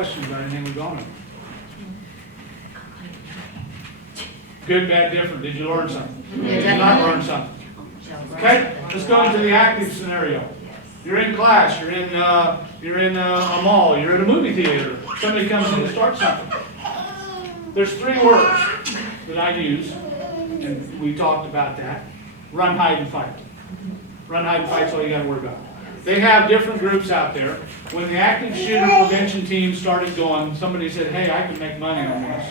Questions about anything we've gone over? Good, bad, different. Did you learn something? Did you not learn something? Okay, let's go into the active scenario. You're in class, you're in a mall, you're at a movie theater. Somebody comes in to start something. There's 3 words that I use, and we talked about that. Run, hide, and fight. Run, hide, and fight's all you got to worry about. They have different groups out there. When the active shooter prevention team started going, somebody said, hey, I can make money on this,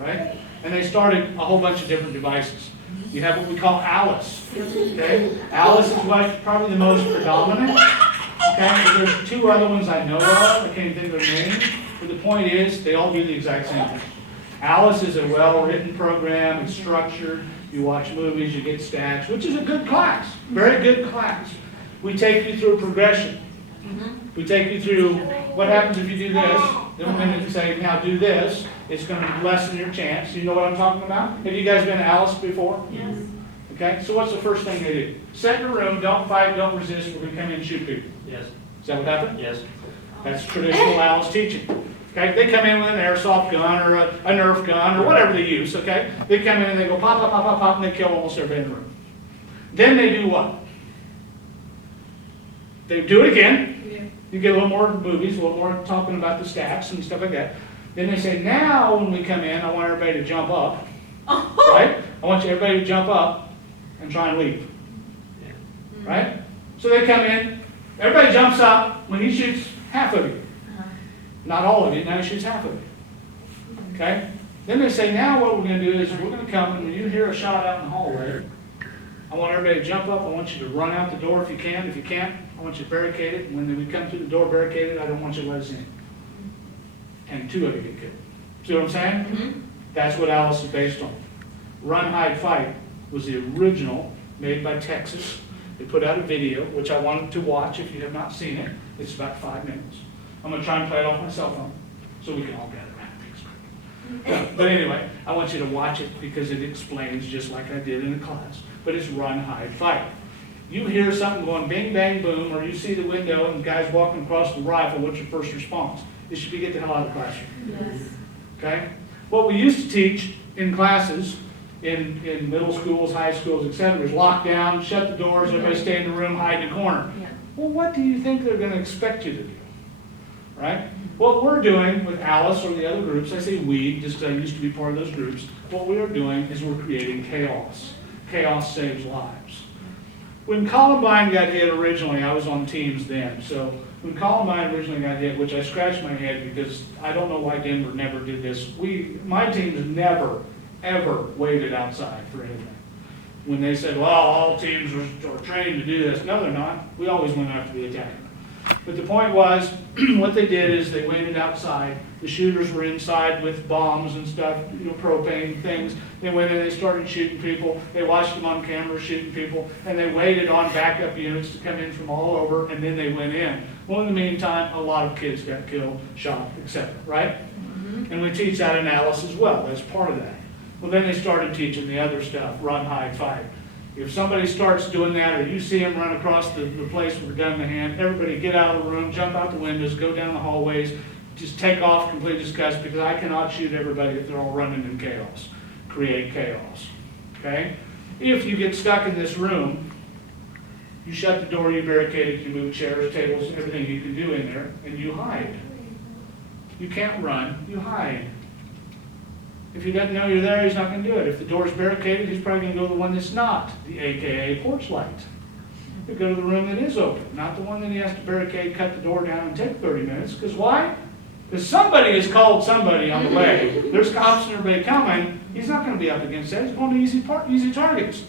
right? And they started a whole bunch of different devices. You have what we call Alice, okay? Alice is like probably the most predominant, okay? But there's 2 other ones I know of. I can't think of their names. But the point is, they all do the exact same thing. Alice is a well-written program. It's structured. You watch movies, you get stats, which is a good class, very good class. We take you through a progression. We take you through what happens if you do this. Then we're going to say, now do this. It's going to lessen your chance. You know what I'm talking about? Have you guys been to Alice before? Yes. Okay, so what's the first thing they do? Set your room, don't fight, don't resist, we're going to come in and shoot people. Yes. Is that what happened? Yes. That's traditional Alice teaching. Okay, they come in with an airsoft gun or a Nerf gun or whatever they use, okay? They come in and they go pop, pop, pop, pop, pop, and they kill almost everybody in the room. Then they do what? They do it again. Yeah. You get a little more movies, a little more talking about the stats and stuff like that. Then they say, now when we come in, I want everybody to jump up, right? I want everybody to jump up and try and leave, right? So they come in, everybody jumps up when he shoots half of you. Not all of you, now he shoots half of you. Okay? Then they say, now what we're going to do is we're going to come and when you hear a shot out in the hallway, I want everybody to jump up. I want you to run out the door if you can. If you can't, I want you to barricade it. When we come through the door barricaded, I don't want you to let us in. And 2 of you get killed. See what I'm saying? Mm-hmm. That's what Alice is based on. Run, hide, fight was the original made by Texas. They put out a video, which I wanted to watch if you have not seen it. It's about 5 minutes. I'm going to try and play it off my cell phone so we can all gather around. But anyway, I want you to watch it because it explains just like I did in the class. But it's run, hide, fight. You hear something going bing, bang, boom, or you see the window and guys walking across the rifle, what's your first response? It should be get the hell out of the classroom. Yes. Okay? What we used to teach in classes, in middle schools, high schools, etc., is lock down, shut the doors, everybody stay in the room, hide in the corner. Yeah. Well, what do you think they're going to expect you to do? Right? What we're doing with Alice or the other groups, I say we, just because I used to be part of those groups, what we are doing is we're creating chaos. Chaos saves lives. When Columbine got hit originally, I was on teams then, so when Columbine originally got hit, which I scratched my head because I don't know why Denver never did this, my teams never, ever waited outside for anything. When they said, well, all teams are trained to do this, no they're not. We always went after the attacker. But the point was, what they did is they waited outside. The shooters were inside with bombs and stuff, propane things. They went in, they started shooting people. They watched them on camera shooting people. And they waited on backup units to come in from all over, and then they went in. Well, in the meantime, a lot of kids got killed, shot, etc., right? Mm-hmm. And we teach that in Alice as well. That's part of that. Well, then they started teaching the other stuff, run, hide, fight. If somebody starts doing that, or you see them run across the place with a gun in the hand, everybody get out of the room, jump out the windows, go down the hallways, just take off complete disgust, because I cannot shoot everybody if they're all running in chaos. Create chaos. Okay? If you get stuck in this room, you shut the door, you barricade it, you move chairs, tables, everything you can do in there, and you hide. You can't run, you hide. If he doesn't know you're there, he's not going to do it. If the door's barricaded, he's probably going to go to the one that's not, the AKA porch light. He'll go to the room that is open, not the one that he has to barricade, cut the door down, and take 30 minutes. Because why? Because somebody has called somebody on the way. There's cops and everybody coming. He's not going to be up against that. He's going to easy targets.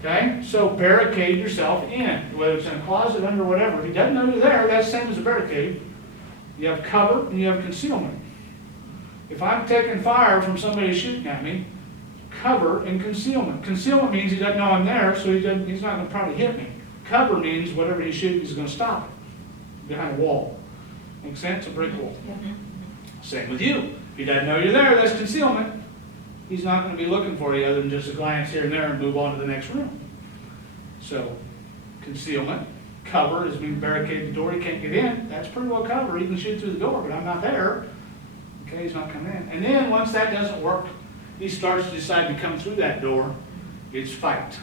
Okay? So barricade yourself in, whether it's in a closet, under whatever. If he doesn't know you're there, that's the same as a barricade. You have cover and you have concealment. If I'm taking fire from somebody shooting at me, cover and concealment. Concealment means he doesn't know I'm there, so he's not going to probably hit me. Cover means whatever he's shooting is going to stop it behind a wall. Make sense? A brick wall. Mm-hmm. Same with you. If he doesn't know you're there, that's concealment. He's not going to be looking for you other than just a glance here and there and move on to the next room. So, concealment, Cover is being barricade the door, he can't get in. That's pretty well covered. He can shoot through the door, but I'm not there. Okay, he's not coming in. And then once that doesn't work, he starts to decide to come through that door. It's fight.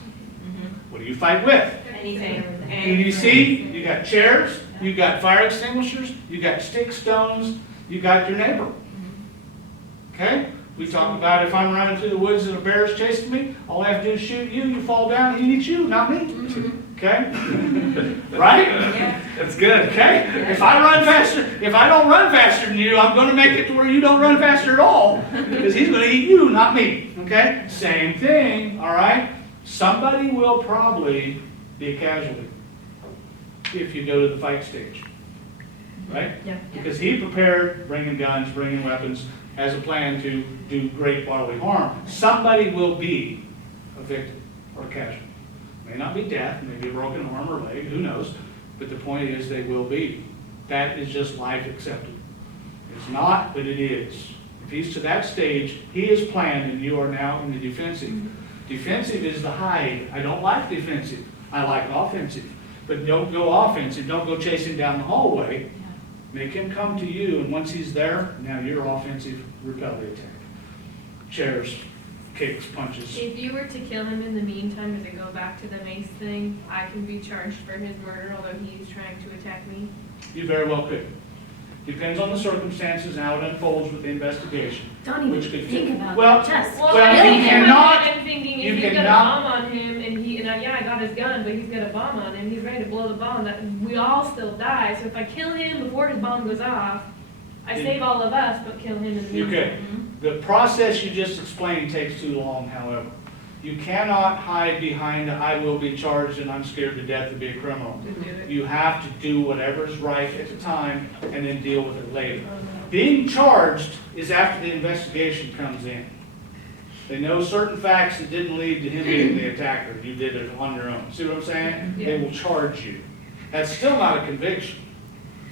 What do you fight with? Anything. EDC, you got chairs, you got fire extinguishers, you got stick stones, you got your neighbor. Okay? We talk about if I'm running through the woods and a bear is chasing me, all I have to do is shoot you, you fall down, he eats you, not me. Okay? Right? Yeah. That's good. Okay? If I run faster, if I don't run faster than you, I'm going to make it to where you don't run faster at all. Because he's going to eat you, not me. Okay? Same thing, all right? Somebody will probably be a casualty if you go to the fight stage. Right? Yeah. Because he prepared, bringing guns, bringing weapons, has a plan to do great bodily harm. Somebody will be a victim or a casualty. May not be death, maybe a broken arm or leg, who knows? But the point is they will be. That is just life accepted. It's not, but it is. If he's to that stage, he is planned and you are now in the defensive. Defensive is the hide. I don't like defensive. I like offensive. But don't go offensive. Don't go chasing down the hallway. Make him come to you, and once he's there, now you're offensive, repel the attack. Chairs, kicks, punches. If you were to kill him in the meantime, does it go back to the mace thing? I can be charged for his murder, although he's trying to attack me. You very well could. Depends on the circumstances and how it unfolds with the investigation. Don't even Which could think fit. about Well, that. Just Well, Well, I you think cannot- I'm thinking you if you've got a cannot- bomb on him yeah, I got his gun, but he's got a bomb on him, he's ready to blow the bomb, that we all still die. So if I kill him before his bomb goes off, I You- save all of us, but kill him in the You meantime. could. The process you just explained takes too long, however. You cannot hide behind I will be charged and I'm scared to death to be a criminal. Do it. You have to do whatever's right at the time and then deal with it later. Being charged is after the investigation comes in. They know certain facts that didn't lead to him being the attacker. You did it on your own. See what I'm saying? They will charge you. That's still not a conviction.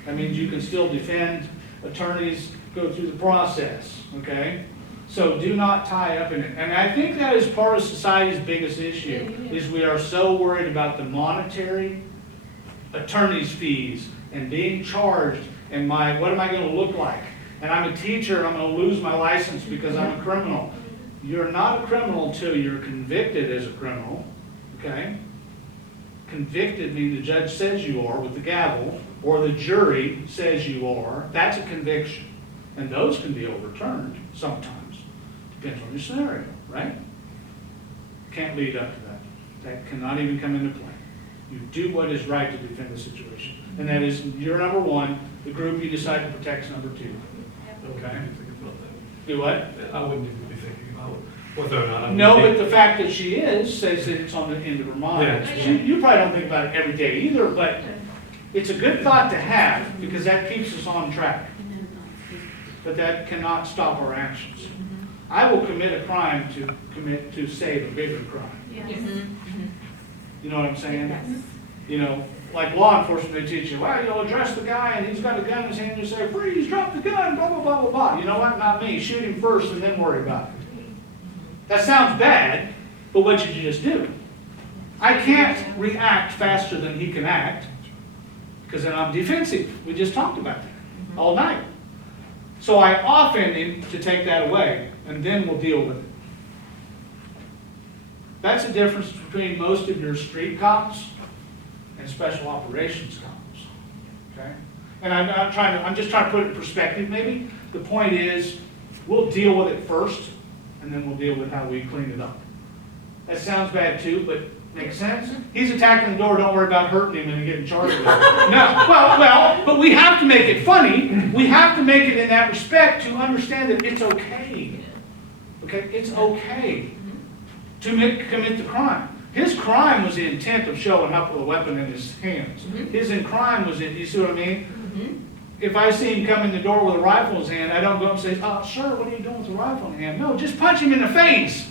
That means you can still defend, attorneys go through the process, okay? So do not tie up in it. And I think that is part of society's biggest issue, is we are so worried about the monetary attorney's fees and being charged and what am I going to look like? And I'm a teacher and I'm going to lose my license because I'm a criminal. You're not a criminal until you're convicted as a criminal, okay? Convicted means the judge says you are with the gavel, or the jury says you are. That's a conviction. And those can be overturned sometimes. Depends on your scenario, right? Can't lead up to that. That cannot even come into play. You do what is right to defend the situation. And that is, you're number one, the group you decide to protect is number two. Okay. Think about that. Do what? I wouldn't even be thinking about whether or not I would No, be- but the fact that she is says that it's on the end of her mind. Yeah. You probably don't think about it every day either, but it's a good thought to have because that keeps us on track. But that cannot stop our actions. I will commit a crime to save a bigger crime. Yes. You know what I'm saying? You know, like law enforcement, they teach you, well, you'll address the guy and he's got a gun in his hand, you say, freeze, drop the gun, blah, blah, blah, blah, blah. You know what? Not me. Shoot him first and then worry about it. That sounds bad, but what did you just do? I can't react faster than he can act because then I'm defensive. We just talked about that all night. So I offend him to take that away, and then we'll deal with it. That's the difference between most of your street cops and special operations cops. Okay? And I'm just trying to put it in perspective maybe. The point is, we'll deal with it first, and then we'll deal with how we clean it up. That sounds bad too, but makes sense? He's attacking the door, don't worry about hurting him and getting charged with it. No, well, but we have to make it funny. We have to make it in that respect to understand that it's okay. Okay, it's okay to commit the crime. His crime was the intent of showing up with a weapon in his hands. His crime was you see what I mean? If I see him come in the door with a rifle in his hand, I don't go up and say, sir, what are you doing with a rifle in hand? No, just punch him in the face.